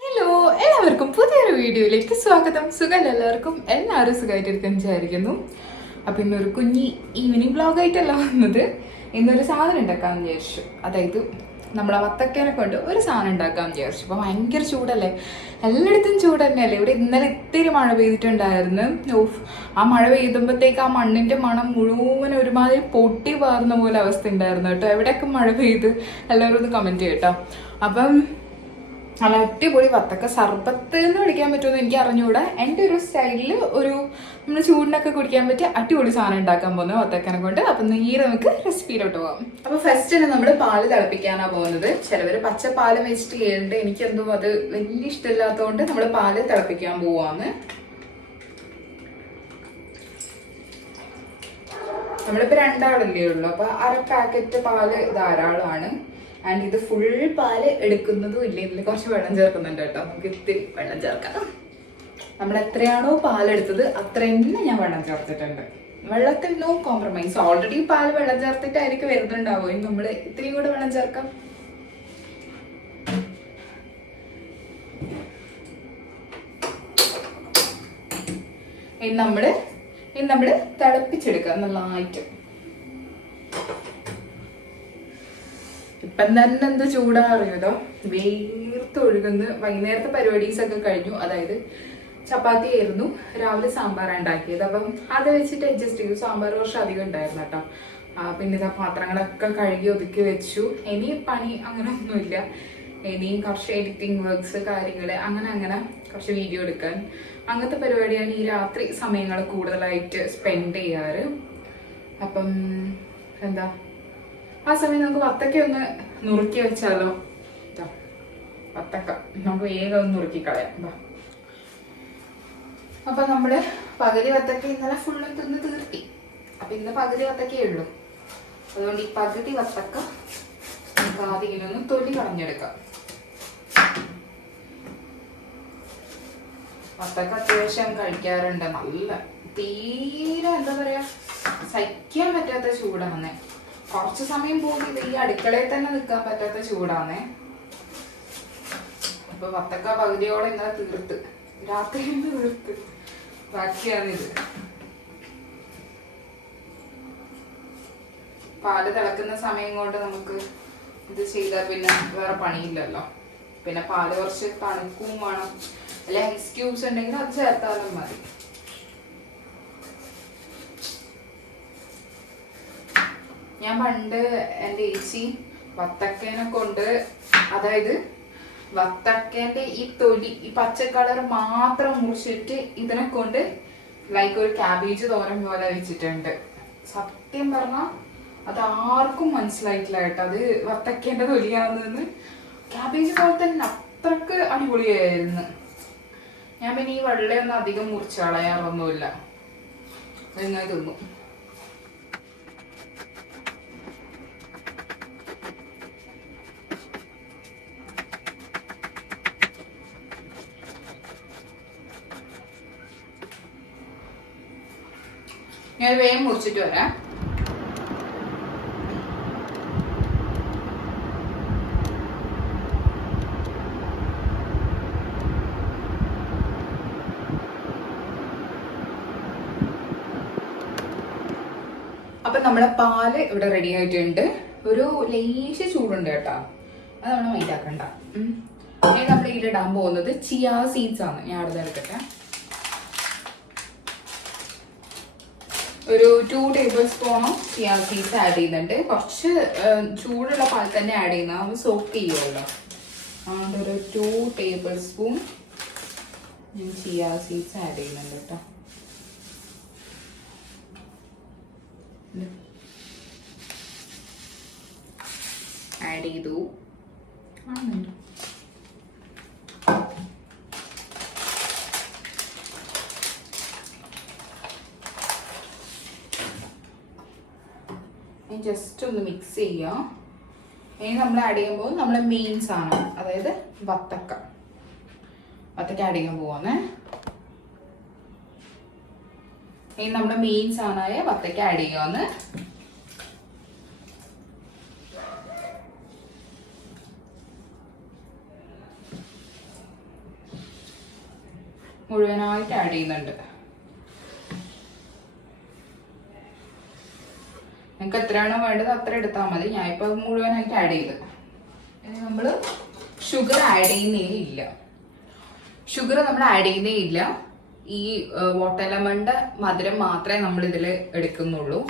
Hello എല്ലാവർക്കും പുതിയൊരു വീഡിയോയിലേക്ക് സ്വാഗതം. സുഖം എല്ലാവർക്കും? എല്ലാവരും സുഖമായിട്ടിരിക്കാൻ വിചാരിക്കുന്നു. അപ്പം ഇന്നൊരു കുഞ്ഞി ഈവനിങ് ബ്ലോഗായിട്ടല്ല വന്നത്. ഇന്നൊരു സാധനം ഉണ്ടാക്കാമെന്ന് വിചാരിച്ചു. അതായത് നമ്മളെ വത്തക്കേനെ കൊണ്ട് ഒരു സാധനം ഉണ്ടാക്കാമെന്ന് വിചാരിച്ചു. അപ്പോൾ ഭയങ്കര ചൂടല്ലേ? എല്ലായിടത്തും ചൂട് തന്നെയല്ലേ? ഇവിടെ ഇന്നലെ ഇത്തിരി മഴ പെയ്തിട്ടുണ്ടായിരുന്നു. ഓഫ് ആ മഴ പെയ്തുമ്പോഴത്തേക്ക് ആ മണ്ണിന്റെ മണം മുഴുവൻ ഒരുമാതിരി പൊട്ടി പാർന്ന പോലെ അവസ്ഥ ഉണ്ടായിരുന്നു കേട്ടോ. എവിടെയൊക്കെ മഴ പെയ്ത്? എല്ലാവരും ഒന്ന് കമന്റ് ചെയ്യട്ടോ അപ്പം നല്ല അടിപൊളി വത്തക്ക. സർബത്ത് എന്ന് വിളിക്കാൻ പറ്റുമെന്ന് എനിക്ക് അറിഞ്ഞുകൂടാ എന്റെ ഒരു സ്റ്റൈലിൽ ഒരു നമ്മൾ ചൂടിനൊക്കെ കുടിക്കാൻ പറ്റിയ അടിപൊളി സാധനം ഉണ്ടാക്കാൻ പോകുന്നത് വത്തക്കനെ കൊണ്ട്. അപ്പം ഈ നമുക്ക് റെസിപ്പിയിലോട്ട് പോകാം അപ്പോൾ ഫസ്റ്റ് തന്നെ നമ്മൾ പാൽ തിളപ്പിക്കാനാണ് പോകുന്നത്. ചിലവർ പച്ച പാൽ വെച്ചിട്ട് ചെയ്യുന്നുണ്ട് എനിക്കെന്തോ അത് വലിയ ഇഷ്ടമില്ലാത്തതുകൊണ്ട് നമ്മൾ പാൽ തിളപ്പിക്കാൻ പോവാന്ന്. നമ്മളിപ്പോ രണ്ടാളല്ലേ ഉള്ളൂ. അപ്പൊ അര പാക്കറ്റ് പാൽ ധാരാളമാണ്. ആൻഡ് ഇത് ഫുൾ പാൽ എടുക്കുന്നതും ഇല്ല. ഇതിൽ കുറച്ച് വെള്ളം ചേർക്കുന്നുണ്ട് കേട്ടോ. നമുക്ക് ഇത്തിരി വെള്ളം ചേർക്കാം. നമ്മൾ എത്രയാണോ പാലെടുത്തത് അത്ര തന്നെ ഞാൻ വെള്ളം ചേർത്തിട്ടുണ്ട്. വെള്ളത്തിൽ നോ കോംപ്രമൈസ് ഓൾറെഡി പാൽ വെള്ളം ചേർത്തിട്ടായിരിക്കും ഇനി നമ്മൾ ഇത്തിരി കൂടെ വെള്ളം ചേർക്കാം. ഇനി നമ്മൾ ഇനി നമ്മൾ തിളപ്പിച്ചെടുക്കാം. നല്ലതായിട്ട് ഇപ്പം തന്നെ എന്ത് ചൂടാ അറിയുമല്ലോ വേർത്തൊഴുകുന്ന വൈകുന്നേരത്തെ പരിപാടീസ് ഒക്കെ കഴിഞ്ഞു. അതായത് ചപ്പാത്തി ആയിരുന്നു. രാവിലെ സാമ്പാർ ഉണ്ടാക്കിയത്. അപ്പം അത് വെച്ചിട്ട് അഡ്ജസ്റ്റ് ചെയ്തു. സാമ്പാർ കുറച്ച് അധികം ഉണ്ടായിരുന്നു കേട്ടോ. പിന്നെ ഇതാ പാത്രങ്ങളൊക്കെ കഴുകി ഒതുക്കി വെച്ചു. ഇനി പണി അങ്ങനെ ഒന്നുമില്ല. ഇനിയും കുറച്ച് എഡിറ്റിംഗ് വർക്ക്സ് കാര്യങ്ങൾ അങ്ങനെ അങ്ങനെ കുറച്ച് വീഡിയോ എടുക്കാൻ. അങ്ങനത്തെ പരിപാടിയാണ് ഈ രാത്രി സമയങ്ങൾ കൂടുതലായിട്ട് സ്പെൻഡ് ചെയ്യാറ്. അപ്പം എന്താ? ആ സമയം നമുക്ക് വത്തക്ക ഒന്ന് നുറുക്കി വെച്ചാലോ? ഇതാ, വത്തക്ക നമുക്ക് വേഗം ഒന്ന് നുറുക്കി കളയാം. അപ്പൊ നമ്മൾ പകുതി വത്തക്ക ഇന്നലെ ഫുള്ളും തിന്ന് തീർത്തി. അപ്പൊ ഇന്ന് പകുതി വത്തക്കേ ഉള്ളൂ. അതുകൊണ്ട് ഈ പകുതി വത്തക്ക നമുക്ക് ആദ്യം ഒന്ന് തൊലി കളഞ്ഞെടുക്കാം. വത്തക്ക അത്യാവശ്യം കഴിക്കാറുണ്ട്. നല്ല തീരെ എന്താ പറയാ സഹിക്കാൻ പറ്റാത്ത ചൂടാണ് കുറച്ച് സമയം ഇത് ഈ അടുക്കളയിൽ തന്നെ നിൽക്കാൻ പറ്റാത്ത ചൂടാണേ അപ്പൊ വത്തക്ക പകുതിയോളം ഇന്നലെ തീർത്ത്. രാത്രി തീർത്ത്. ബാക്കിയാണിത്. പാൽ തിളക്കുന്ന സമയം കൊണ്ട് നമുക്ക് ഇത് ചെയ്താൽ പിന്നെ വേറെ പണിയില്ലല്ലോ. പിന്നെ പാൽ കുറച്ച് തണുക്കും വേണം. അല്ലെ ഐസ് ക്യൂബ്സ് ഉണ്ടെങ്കിൽ അത് ചേർത്താലും മതി. ഞാൻ പണ്ട് എന്റെ ഏച്ചി വത്തക്കേനെ കൊണ്ട് അതായത് വത്തക്കേന്റെ ഈ തൊലി ഈ പച്ച കളർ മാത്രം മുറിച്ചിട്ട് ഇതിനെ കൊണ്ട് ലൈക്ക് ഒരു ക്യാബേജ് തോരൻ പോലെ വെച്ചിട്ടുണ്ട്. സത്യം പറഞ്ഞാൽ അത് ആർക്കും മനസ്സിലായിട്ടില്ല കേട്ടോ. അത് വത്തക്കേന്റെ തൊലിയാണെന്ന് ക്യാബേജ് പോലെ തന്നെ അത്രയ്ക്ക് അടിപൊളിയായിരുന്നു. ഞാൻ പിന്നെ ഈ വെള്ളയൊന്നും അധികം മുറിച്ച് കളയാറൊന്നുമില്ല. ഇങ്ങനെ തിന്നു. ഞാൻ വേഗം മുറിച്ചിട്ട് വരാം. അപ്പൊ നമ്മുടെ പാൽ ഇവിടെ റെഡി ആയിട്ടുണ്ട്. ഒരു ലേശ ചൂടുണ്ട് കേട്ടോ. അത് നമ്മൾ മൈൻഡാക്കണ്ട. ഇനി നമ്മൾ ഇതിലിടാൻ പോകുന്നത് ചിയാ സീഡ്സ് ആണ്. ഞാൻ അവിടെ എടുക്കട്ടെ ഒരു ടു ടേബിൾ സ്പൂണോ ചിയാ സീഡ്സ് ആഡ് ചെയ്യുന്നുണ്ട്. കുറച്ച് ചൂടുള്ള പാൽ തന്നെ ആഡ് ചെയ്യുന്ന അത് സോക്ക് ചെയ്യുമല്ലോ അതുകൊണ്ട് ഒരു ടു ടേബിൾ സ്പൂൺ ഞാൻ ചിയാ സീഡ്സ് ആഡ് ചെയ്യുന്നുണ്ട് കേട്ടോ. ആഡ് ചെയ്തു. ആണുണ്ട്. ജസ്റ്റ് ഒന്ന് മിക്സ് ചെയ്യാം. ഇനി നമ്മൾ ആഡ് ചെയ്യാൻ ചെയ്യുമ്പോൾ നമ്മൾ മീൻസ് ആണ്. അതായത് വത്തക്ക. വത്തക്ക ആഡ് ചെയ്യാൻ പോവാന്നേ. ഇനി നമ്മുടെ മീൻസ് ആണായ വത്തക്ക ആഡ് ചെയ്യാന്ന്. മുഴുവനായിട്ട് ആഡ് ചെയ്യുന്നുണ്ട്. നിങ്ങൾക്ക് എത്രയാണോ വേണ്ടത് അത്ര എടുത്താൽ മതി. ഞാൻ ഇപ്പൊ മുഴുവനായിട്ട് ആഡ് ചെയ്ത്. നമ്മൾ ഷുഗർ ആഡ് ചെയ്യുന്നേ ഇല്ല. ഷുഗർ നമ്മൾ ആഡ് ചെയ്യുന്നേ ഇല്ല. ഈ വാട്ടർ ലെമണിന്റെ മധുരം മാത്രമേ നമ്മൾ ഇതിൽ എടുക്കുന്നുള്ളൂ.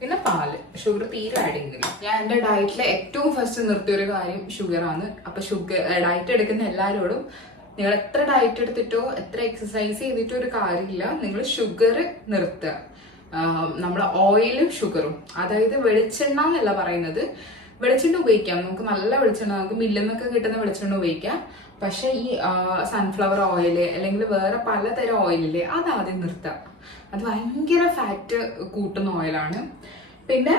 പിന്നെ പാൽ. ഷുഗർ തീരെ ആഡ് ചെയ്യുന്നില്ല. ഞാൻ എന്റെ ഡയറ്റിൽ ഏറ്റവും ഫസ്റ്റ് നിർത്തിയ ഒരു കാര്യം ഷുഗറാണ് അപ്പോൾ ഷുഗർ ഡയറ്റ് എടുക്കുന്ന എല്ലാവരോടും നിങ്ങൾ എത്ര ഡയറ്റ് എടുത്തിട്ടോ എത്ര എക്സസൈസ് ചെയ്തിട്ടോ ഒരു കാര്യമില്ല. നിങ്ങൾ ഷുഗർ നിർത്തുക. നമ്മൾ ഓയിലും ഷുഗറും. അതായത് വെളിച്ചെണ്ണ എന്നല്ല പറയുന്നത്. വെളിച്ചെണ്ണ ഉപയോഗിക്കാം. നമുക്ക് നല്ല വെളിച്ചെണ്ണ നമുക്ക് മില്ലിൽ നിന്നൊക്കെ കിട്ടുന്ന വെളിച്ചെണ്ണ ഉപയോഗിക്കാം. പക്ഷെ ഈ സൺഫ്ലവർ ഓയിൽ അല്ലെങ്കിൽ വേറെ പലതരം ഓയിലില്ലേ അത് ആദ്യം നിർത്തുക അത് ഭയങ്കര ഫാറ്റ് കൂട്ടുന്ന ഓയിലാണ് പിന്നെ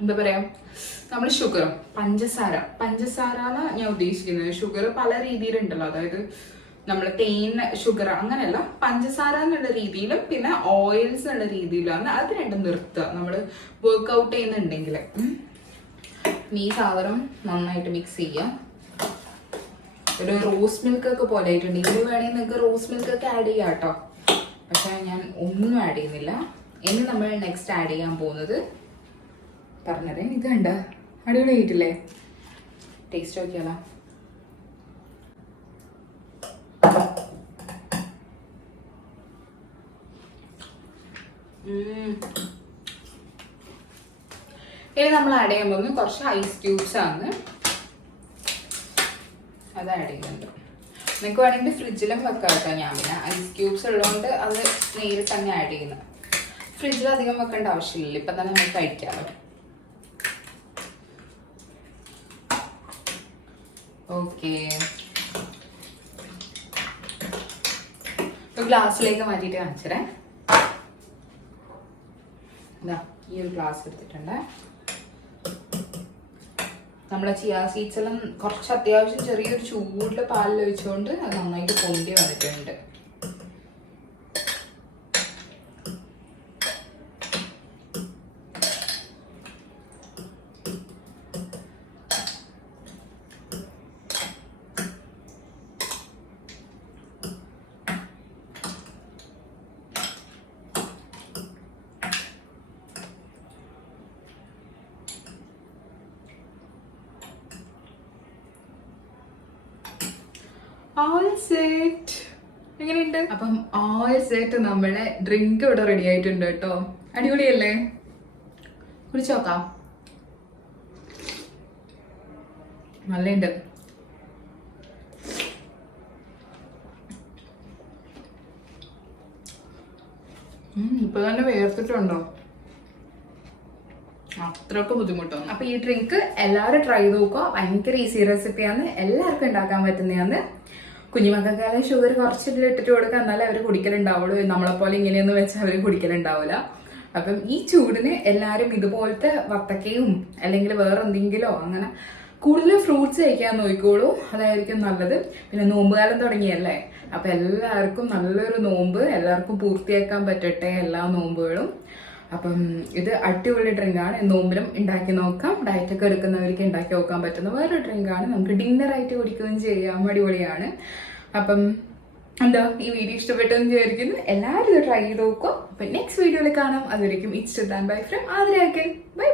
എന്താ പറയാ? നമ്മൾ ഷുഗറും. പഞ്ചസാര. പഞ്ചസാര എന്നാ ഞാൻ ഉദ്ദേശിക്കുന്നത്. ഷുഗർ പല രീതിയിലുണ്ടല്ലോ. അതായത് നമ്മൾ തേൻ ഷുഗർ അങ്ങനെയല്ല പഞ്ചസാര എന്നുള്ള രീതിയിലും പിന്നെ ഓയിൽസ് എന്നുള്ള രീതിയിലാണ് അത് രണ്ടും നിർത്തുക. നമ്മൾ വർക്ക്ഔട്ട് ചെയ്യുന്നുണ്ടെങ്കിൽ ഈ സാധനം നന്നായിട്ട് മിക്സ് ചെയ്യാം ഒരു റോസ് മിൽക്ക് ഒക്കെ പോലെ ആയിട്ടുണ്ട്. ഇതിൽ വേണമെങ്കിൽ നിങ്ങൾക്ക് റോസ് മിൽക്ക് ഒക്കെ ആഡ് ചെയ്യാം കേട്ടോ പക്ഷെ ഞാൻ ഒന്നും ആഡ് ചെയ്യുന്നില്ല. ഇനി നമ്മൾ നെക്സ്റ്റ് ആഡ് ചെയ്യാൻ പോകുന്നത് പറഞ്ഞത് ഇത് കണ്ട? അടിപൊളിയായിട്ടില്ലേ? ടേസ്റ്റ് നോക്കിയാലോ? ഇനി നമ്മൾ ആഡ് ചെയ്യാൻ പോകുന്നത് കുറച്ച് ഐസ് ക്യൂബ്സ് ആണ്. അത് ആഡ് ചെയ്യുന്നുണ്ട്. നിങ്ങൾക്ക് വേണമെങ്കിൽ ഫ്രിഡ്ജിലും വെക്കാം കേട്ടോ ഞാൻ പിന്നെ. ഐസ് ക്യൂബ്സ് ഉള്ളതുകൊണ്ട് അത് നേരിട്ട് തന്നെ ആഡ് ചെയ്യുന്നത്. ഫ്രിഡ്ജിൽ അധികം വെക്കേണ്ട ആവശ്യമില്ല ഇപ്പം തന്നെ നമുക്ക് കഴിക്കാമല്ലോ ഓക്കെ. ഗ്ലാസ്സിലേക്ക് മാറ്റിയിട്ട് കാണിച്ചരേ ഇതാ ഈ ഒരു ഗ്ലാസ് എടുത്തിട്ടുണ്ട്. നമ്മളെ ചിയാ സീഡ്സ് എല്ലാം കുറച്ച് അത്യാവശ്യം ചെറിയൊരു ചൂടിൽ പാലിൽ ഒഴിച്ചുകൊണ്ട് അത് നന്നായിട്ട് പൊന്തി വന്നിട്ടുണ്ട്. ഓൾ സെറ്റ് എങ്ങനെയുണ്ട്? അപ്പം ഓൾ സെറ്റ് നമ്മുടെ ഡ്രിങ്ക് ഇവിടെ റെഡി ആയിട്ടുണ്ട് കേട്ടോ. അടിപൊളിയല്ലേ? കുടിച്ചു നോക്കാം നല്ലുണ്ട് ഇപ്പൊ തന്നെ വേർത്തിട്ടുണ്ടോ? അത്രയ്ക്ക് ബുദ്ധിമുട്ടാണ് അപ്പൊ ഈ ഡ്രിങ്ക് എല്ലാവരും ട്രൈ ചെയ്ത് നോക്കുക. ഭയങ്കര ഈസി റെസിപ്പിയാണ് എല്ലാവർക്കും ഉണ്ടാക്കാൻ പറ്റുന്നതാണ് കുഞ്ഞുമക്കൾക്കായാലും ഷുഗർ കുറച്ചിട്ട് ഇട്ടിട്ട് കൊടുക്കുക എന്നാലേ അവർ കുടിക്കലുണ്ടാവുള്ളൂ. നമ്മളെപ്പോലെ ഇങ്ങനെയൊന്നും വെച്ചാൽ അവർ കുടിക്കലുണ്ടാവില്ല അപ്പം ഈ ചൂടിന് എല്ലാവരും ഇതുപോലത്തെ വത്തക്കയും അല്ലെങ്കിൽ വേറെ എന്തെങ്കിലോ അങ്ങനെ കൂടുതൽ ഫ്രൂട്ട്സ് കഴിക്കാൻ നോക്കിക്കോളൂ. അതായിരിക്കും നല്ലത്. പിന്നെ നോമ്പുകാലം തുടങ്ങിയല്ലേ? അപ്പൊ എല്ലാവർക്കും നല്ലൊരു നോമ്പ് എല്ലാവർക്കും പൂർത്തിയാക്കാൻ പറ്റട്ടെ എല്ലാ നോമ്പുകളും. അപ്പം ഇത് അടിപൊളി ഡ്രിങ്കാണ്. നോമ്പിലും ഉണ്ടാക്കി നോക്കാം. ഡയറ്റ് ഒക്കെ എടുക്കുന്നവർക്ക് ഉണ്ടാക്കി നോക്കാൻ പറ്റുന്ന വേറൊരു ഡ്രിങ്കാണ്. നമുക്ക് ഡിന്നർ ആയിട്ട് കുടിക്കുകയും ചെയ്യാം. അടിപൊളിയാണ്. അപ്പം എന്താ ഈ വീഡിയോ ഇഷ്ടപ്പെട്ടെന്ന് വിചാരിക്കുന്നു. എല്ലാവരും ഇത് ട്രൈ ചെയ്ത് നോക്കുക അപ്പം നെക്സ്റ്റ് വീഡിയോയിൽ കാണാം. അതുവരെയും ഇറ്റ്സ് ബൈ ഫ്രം ആതിരാക്കൻ ബൈ